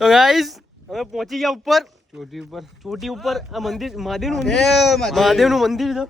તો ગાઈસ હવે પહોંચી ગયા ઉપર ચોટી ઉપર આ મંદિર મહાદેવનું મંદિર છે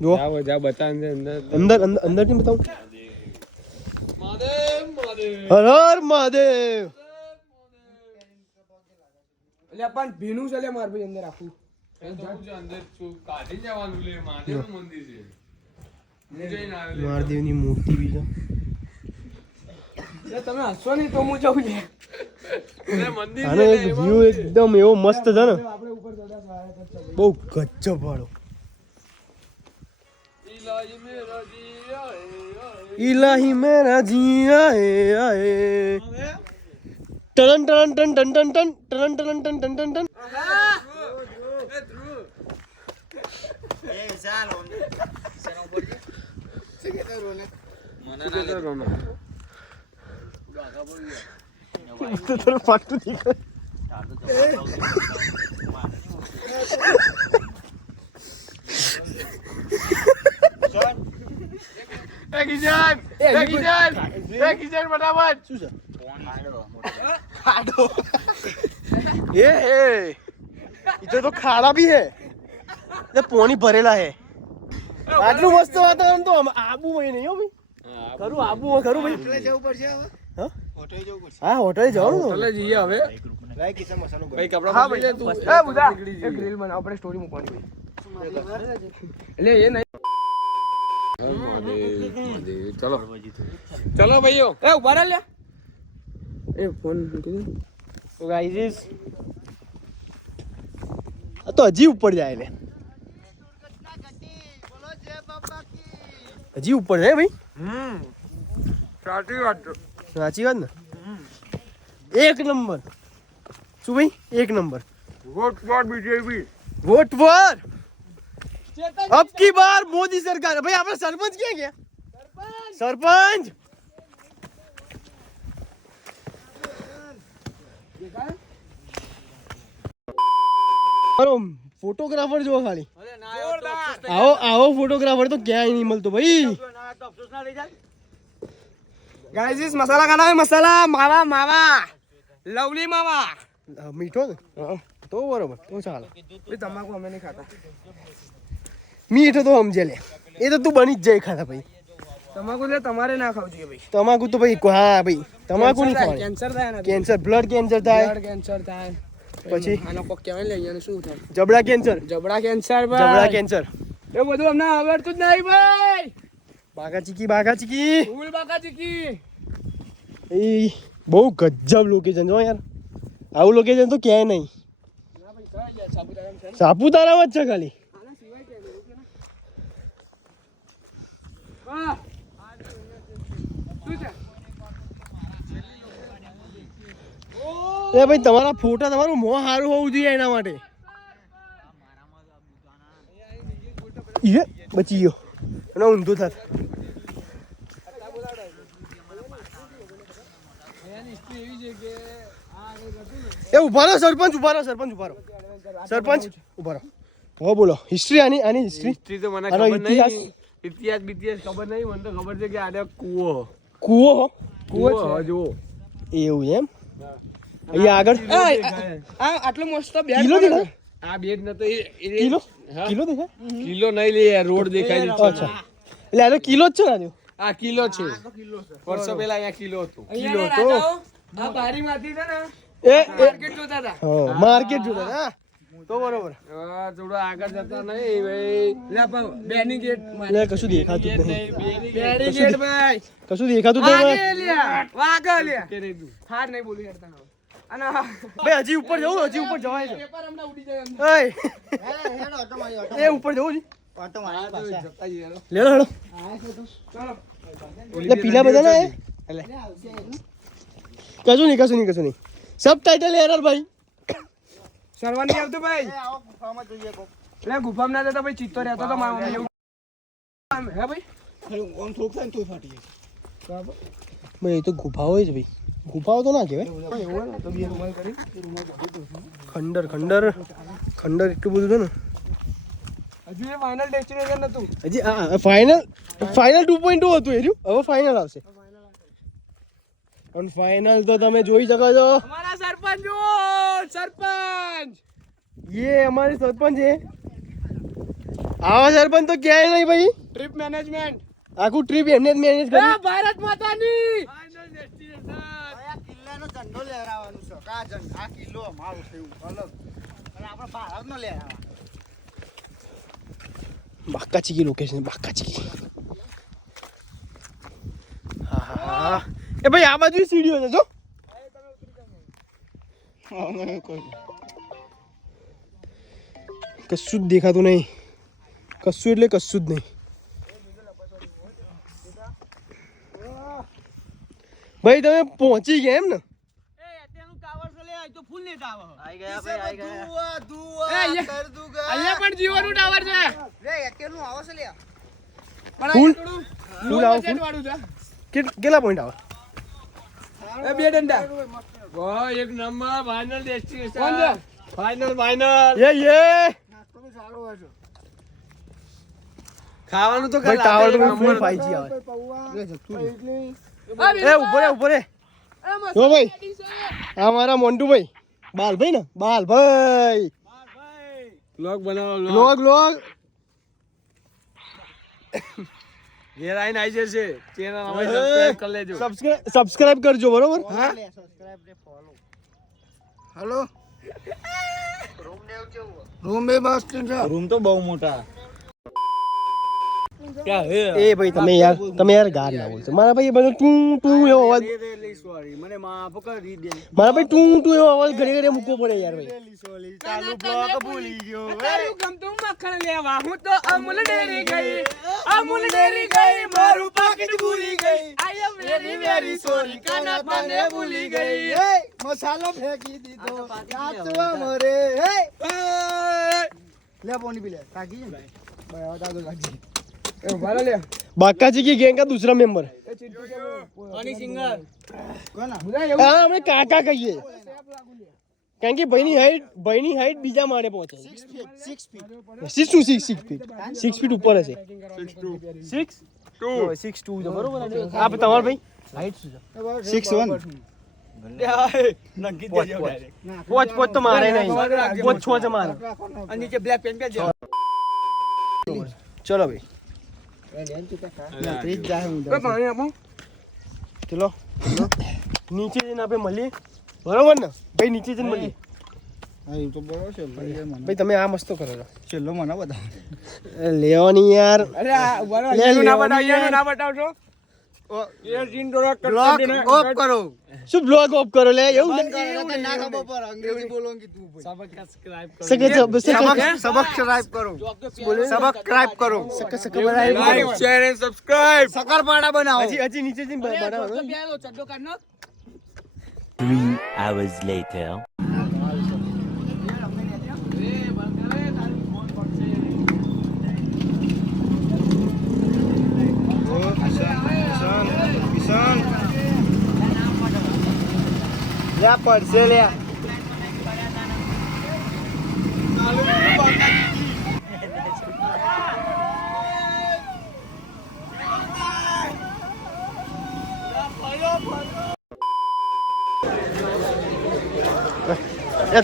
જો જા બતા અંદર થી બતાવું હર હર મહાદેવ એટલે પણ ભીનું છે માર ભાઈ અંદર રાખું મહાદેવની મૂર્તિ બી છે તમે હસવો નહીં તો હું જાઉં લે આનો એક વ્યૂ એકદમ એવો મસ્ત છે ને આપણે ઉપર ચડ્યા બહુ ગજબ વાળો इलाही मेरा जी आए आए टन टन टन टन टन टन टन टन टन टन टन टन इधर तो खाड़ा भी है पानी भरेला है आटलू मस्त वातावरण तो आबू में नहीं हो भाई करू आबू में करू भाई हाँ होटल जाओ હોટલે જઈએ હવે ભાઈ કપડા હા ભાઈ તું એ બુધા એક રીલ બનાવ આપણે સ્ટોરી મૂકવાની ભાઈ એટલે એ નહીં ચલો ચલો ભાઈઓ એ ઉભા રહે લે એ ફોન મૂકી દે तो गाइस तो हजी ऊपर जाए ले हजी ऊपर है भाई સાચી વાત साची बात ना एक नंबर शू भाई एक number vote for BJP vote पर अब की बार मोदी सरकार भाई आपने सरपंच क्या किया सरपंच फोटोग्राफर जो खाली आओ आओ फोटोग्राफर तो क्या ही नहीं मिलतो भाई ગાઈસ મસાલા ખાના है मसाला मावा मावा લવલી માવા मीठो ने तो बरोबर तो चाल એ તમાકુ અમે નહીં ખાતા मीठो तो समझे ले ये तो तू बनी जाए खाना भाई તમાકુ લે તમારે ના ખાવું જોઈએ ભાઈ तमाकू तो भाई हाँ भाई तमाकू नहीं खावा કેન્સર થાય ને कैंसर ब्लड कैंसर था બ્લડ કેન્સર થાય પછી આનો કોક કહેવાય લે અહીંયા શું થાય जबड़ा कैंसर જબડા કેન્સર जबड़ा कैंसर એ બધું અમને આવડતું જ નહીં ભાઈ बागा चिकी ફૂલ બાકા ચીકી ए बहु गजब लोकेशन जो यार आउ लोकेशन तो क्या है नहीं ના ભાઈ કઈ ગયા સાપુતારા છે सापुतारा मत छे खाली આના સિવાય કે નહીં વાહ શું છે ए भाई તમારા ફોટા તમારું મોં સારું હોવું જોઈએ એના માટે ઈએ બચી ગયો અને ઊંધો થાત એ ઉભા રહો સરપંચ ઉભા રહો સરપંચ ઉભા રહો હવે બોલો હિસ્ટ્રી આની હિસ્ટ્રી હિસ્ટ્રી તો મને આનો ખબર ઇતિહાસ નહીં ઇતિહાસ ખબર નહીં મને તો ખબર છે કે આને કૂવો કૂવો જુઓ એવું એમ અહીંયા આગળ આ આટલો મસ્ત બેડ કિલો દેખાય આ બેડ નતો કિલો હા? કિલો દેખાય કિલો નહીં લે રોડ દેખાય છે. અચ્છા એટલે આ તો કિલો જ છે ને આ કિલો છે વર્ષો પહેલા અહીંયા કિલો હતો અહીંયા તો આ બારીમાંથી છે ને એ માર્કેટ જોતા હતા હા માર્કેટ જોતા હા તો બરોબર હા, થોડું આગળ જતા નહીં ભાઈ લે પણ બેની ગેટ એટલે કશું દેખાતું જ નહીં બેની ગેટ ભાઈ કશું દેખાતું જ નહીં વાગે લ્યા વાગે લ્યા કે નહીં તું હાર નહીં બોલી હેડતા ના અને ભાઈ હજી ઉપર જવું હજી ઉપર જવાય છે પેપર હમણાં ઉડી જાય અંદર. ઓય એ ઉપર જવું છે જતા જઈએ હાલો. લેડો હેડો એટલે પીલા બધા ના કશું નહીં સબ ટાઇટલ એરર ભાઈ સરવા નહીં આવતું ભાઈ એટલે ગુફામાં ના જતા ભાઈ ચિત્તો રહેતો તો મારા મમ્મી એવું હે ભાઈ ભાઈ એ તો ગુફાઓ જ ભાઈ ગુફાઓ તો ના કહેવાય એવું હોય ને તો બે રૂમાલ કરી ખંડર એટલું બધું છે ને હજુ એ ફાઇનલ ડેસ્ટિનેશન નતું હજી ફાઇનલ 2.0 હતું એ રહ્યું હવે ફાઇનલ આવશે અને ફાઇનલ તો તમે જોઈ શકો છો અમારા સરપંચ સરપંચ ये हमारे सरपंच है આવા સરપંચ તો ક્યાંય નહીં ભાઈ ટ્રીપ મેનેજમેન્ટ આખું ટ્રીપ એમને જ મેનેજ કરી ભારત માતાની ફાઇનલ ડેસ્ટિનેશન આ કિલ્લાનો ઝંડો લહેરાવાનો છે કા ઝંડો આ કિલ્લો અમારો છે એવું અલગ અને આપણે ભારતનો લહેરાવા બાકાચીકી લોકેશન બાકાચીકી હા એ ભાઈ આ બાજુ સીડીઓ છે જો કશું જ દેખાતું નહીં કશું એટલે કશું જ નહીં ભાઈ તમે પહોંચી ગયા એમ ને આઈ ગયા ભાઈ આઈ ગયા અહીંયા પણ જીઓનું ટાવર છે રે એટેલું આવો છે લ્યા ફૂલ થોડું ફૂલ આવો ફૂલ વાળું છે કેટલા પોઈન્ટ આવે એ બે ડંડા વાહ એક નંબર ફાઇનલ ડેસ્ટિનેશન કોણ છે ફાઇનલ ફાઇનલ યે નાસ્તો તો સારો હોય છે ખાવાનું તો ભાઈ ટાવર તો ફૂલ 5G આવે એ ઉપર રે જો ભાઈ આ મારા મોન્ટુભાઈ બાલભાઈ ને બાલભાઈ લોગ બનાવો લોગ ઘેર આવીને આવી જશે ચેનલ અમે સબસ્ક્રાઇબ કરી લેજો સબસ્ક્રાઇબ કરજો બરોબર હા સબસ્ક્રાઇબ ને ફોલો હેલો રૂમ બે મસ્ત છે રૂમ તો બહુ મોટા એ ભાઈ તમે યાર ગાર ના બોલશો મારા ભાઈ એ બધો ટું ટું એવો અવાજ સોરી મને માફ કરી દે મારા ભાઈ ટું ટું એવો અવાજ ઘડી ઘડી મૂકવો પડે યાર ભાઈ સોરી ચાલુ બ્લોક ભૂલી ગયો તારું ગમતું મક્ખણ લેવા હું તો અમૂલ ડેરી ગઈ મારું પાકીટ ભૂલી ગઈ આઈ એમ વેરી વેરી સોરી કાના પાને ભૂલી ગઈ એ મસાલો ફેંકી દીધો નાચવા મરે હે લે પોની પી લે કાકી ને ભાઈ આવા દાદો કાકી એ ભાલો લે बाकाजी की गैंग का दूसरा मेंबर હની સિંગર કોના हाँ हमने काका कहिए કારણ કે ભાઈની હાઈટ બીજા માળે પહોંચે 6 ફીટ ઉપર હશે 6'2" છે બરોબર આ તમાર ભાઈ હાઈટ શું છે 6'1" પોચ તો મારે નહીં પોચ 6 છે મારે અને નીચે બ્લેક પેન્ટ પહેરજો ચલો ભાઈ ત્રીજ જાય હું એ પાણી આપો ચલો નીચે જઈને આપણે મળીએ બરોબર ને ભાઈ નીચે જઈને મળીએ હા એ તો બરોબર છે ભાઈ તમે આ મસ્તો કરો છો છેલ્લો મને બતાવો લેવાની યાર અરે આ ઉભા લે, રહો ના લેવાની બતાવજો યાર. ના બતાવજો એ સીન થોડા બ્લોક ઓફ કરો શું બ્લોગ ઓફ કરો લે એવું બંધ કરો નકર ના ખબર પર અંગ્રેજી બોલોંગી તું ભાઈ સબસ્ક્રાઇબ કરો સબસ્ક્રાઇબ કરો સબસ્ક્રાઇબ કરો લાઈક શેર એન્ડ સબસ્ક્રાઇબ સકરપાડા બનાવો હજી નીચે જઈને બનાવો ચડ્ડો કાઢ નાખ 3 hours later. લ્યા પડશે લ્યા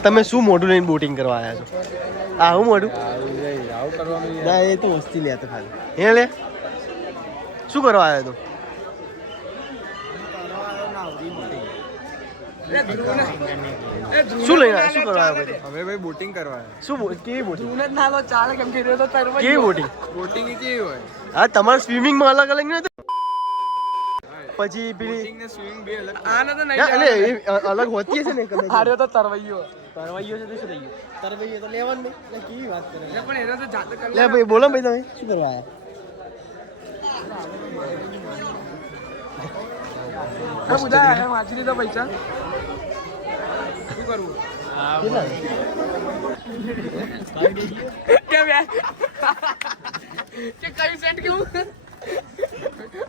તમે શું મોઢું લઈને બોટિંગ કરવા આવ્યા છો આ હું મોઢું આવું કરવાનું ના એ તો વસ્તી લે તો ખાલી હે લે શું કરવા આવ્યો તો શું લઈને આવ્યા શું કરવા આવ્યો ભાઈ હવે ભાઈ બોટિંગ કરવા કેવી બોટિંગ તું જ નાલો ચાલે કેમ કે રહ્યો તો તરવા કેવી બોટિંગ બોટિંગ કેવી હોય હા તમારે સ્વિમિંગ માં અલગ અલગ નહીં પછી પેલી બોટિંગ ને સ્વિમિંગ બે અલગ આને તો નહીં ના, એટલે એ અલગ હોતી હશે ને કદાચ હાર્યો તો તરવૈયો તરવૈયો છે તો શું થઈ ગયું તરવૈયો તો લેવાનું નહીં એટલે કેવી વાત કરે એટલે પણ એનો તો જાતે કરી લે ભાઈ બોલો ભાઈ તમે શું કરવા આવ્યા બધા વાંચી લીધા પૈસા શું કરવું કેમ યાર કે કયું સેટ કેવું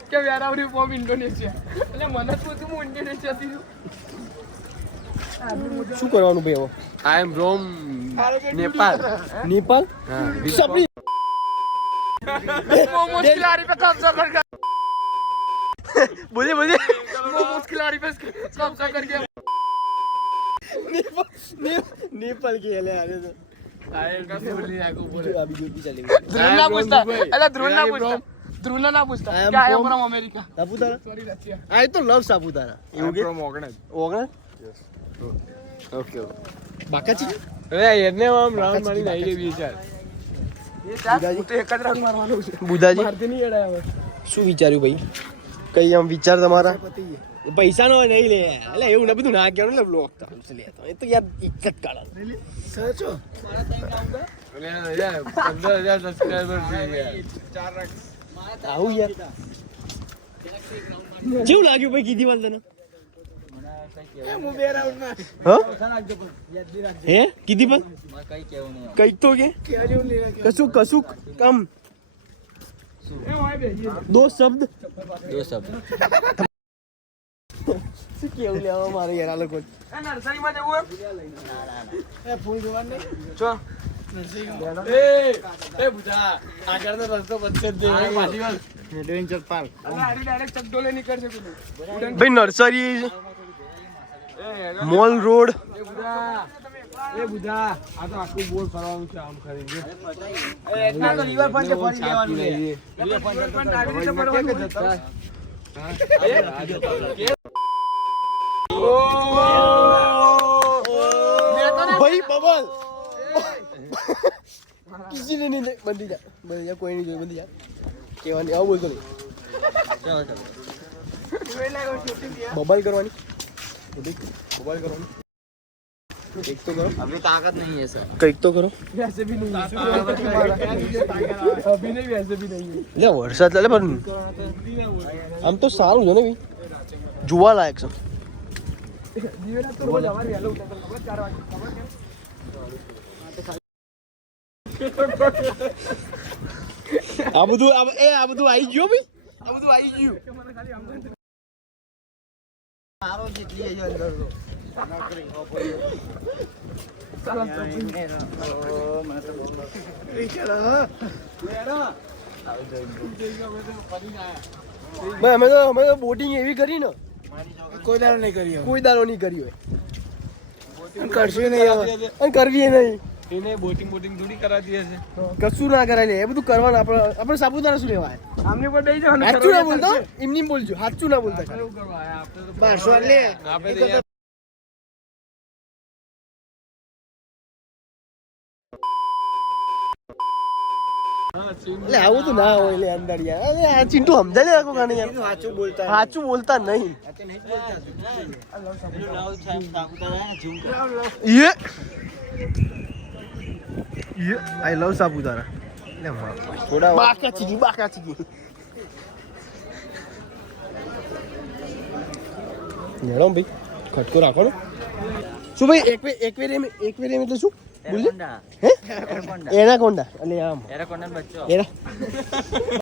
કેમ યાર આવડી ફોર્મ ઇન્ડોનેશિયા એટલે મને જ પૂછું હું ઇન્ડોનેશિયાથી છું શું કરવાનું ભાઈ હવે આઈ એમ ફ્રોમ નેપાલ नेपाल सभी मुश्किल आ रही पे कब्जा कर बोलिए बोलिए खिलाड़ी पे कब्जा करके नेपाल के ले अरे तो अभी ड्यूटी चलेगी ध्रुव ना पूछता अरे ध्रुव ना पूछता ध्रुव ना पूछता I am क्या है from- from America Saputara sorry Russia I तो love सापुतारा એવું કે ઓગણજ ઓગણ ઓકે બાકાચી અરે એને આમ રાઉન્ડ મારીને આવી ગઈ વિચાર ये क्या तू तो एक જ राउंड मारવાનો છે બુધાજી મારતી નહીં એડા હવે શું વિચાર્યું ભાઈ કઈ આમ વિચાર તમારા પૈસા નો નહીં લે એટલે એવું ને બધું ના કહેવાનું એટલે બ્લોક ચાલુ છે લે તો એ તો યાર એક જ કાળા સચો 15,000 સબસ્ક્રાઇબર છે યાર આવું યાર કેવું લાગ્યું ભાઈ કીધી વાલ તને હું બે રાઉન્ડમાં હા હે કીધી પણ કઈ તો કે કેવું નહીં રાખ્યું કશું કશું કમ એ હોય બે દો શબ્દ શું કેવું લેવા મારે યાર આ લોકો એ નર્સરી માં જવું એ ફૂલ જોવાનું નહીં ચો એ બુધા આગળ તો રસ્તો બચશે જ નહીં પાછી વાર એડવેન્ચર પાર્ક અરે આરી ડાયરેક્ટ ચકડોલે નીકળશે પેલું ભાઈ નર્સરી મોલ રોડ એ બુધા આ તો આખું બોર્ડ ફરવાનું છે આમ કરીને એટલા તો રિવરફ્રન્ટ છે ફરી લેવાનું છે પણ આવી રીતે ફરવાનું ભાઈ બબલ કિસી ને નહીં બંધી જા કોઈ નહીં જોઈ બંધી જા કહેવાની આવું બોલતો નહીં બબલ કરવાની બબલ કરવાની એક તો કરો અભી તાકાત નહીં है सर કંઈક તો કરો वैसे भी नहीं अभी नहीं वैसे भी नहीं લે વરસાદ ચાલે પણ આમ તો સારું છે ને ભાઈ જોવા લાયક છે जीवन तो रोज हमारे हेलो उठा खबर 4 वागे खबर આ બધું આ બધું આવી ગયો ભાઈ આ બધું આવી ગયું के મને ખાલી આમ મારો જેટલી છે અંદર તો સાલા ભાઈ અમે તો બોટિંગ એવી કરી ને કોઈ દાડો નહીં કર્યો કોઈ દારો નહીં કરી હોય કરશું નહીં હવે અને કરવી નહીં એને બોટિંગ થોડી કરાતી હશે કશું ના કરાય લે એ બધું કરવાનું આપણે સાપુતારા શું લેવાય આમને પર બેસી જવાનું હાચું ના બોલતો એમની બોલજો હાચું ના બોલતા એવું કરવા આયા આપણે તો 1200 લે આપણે તો યાર એટલે આવું તો ના હોય લે અંદર યાર અરે આ ચિંટુ સમજાય લે આખું ગાને યાર સાચું બોલતા સાચું બોલતા નહીં યે આઈ લવ સાપુતારા લે થોડા બાકા ચીકી નેડો ભાઈ ખટકો રાખો ને શું ભાઈ એકવેરિયમ એટલે શું બોલ હે એનાકોન્ડા એટલે આમ એના